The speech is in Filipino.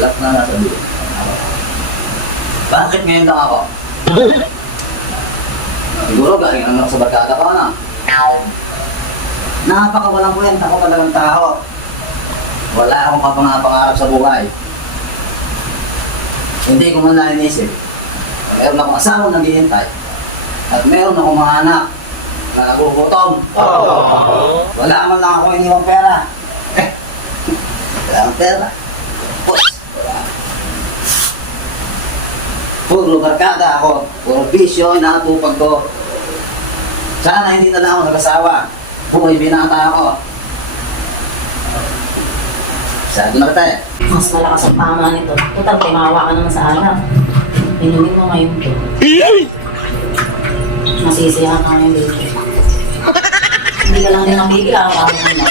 Alam na nasabihin. Bakit ngayon lang ako? Siguro galing lang ako sa barkada ko na. Napakawalang kwenta ko talagang tao. Wala akong kapangarap sa buhay. Hindi ko man lang inisip. Meron akong asawang naghihintay. At meron akong mga anak na nagugutom. Wala man lang ako iniwang pera. Wala akong pera. Wala. Puro barkada ako. Puro bisyo, inatupag ko. Sana hindi na lang ako nag-asawa. Buhay binata ako. Masyado na tayo. Mas malakas ang tama nito. Total, timawa ka naman sa anak. Inumin mo ngayon to. Masisiyahan ka ngayon dito. Hindi ka lang din nakikila. Parang ano.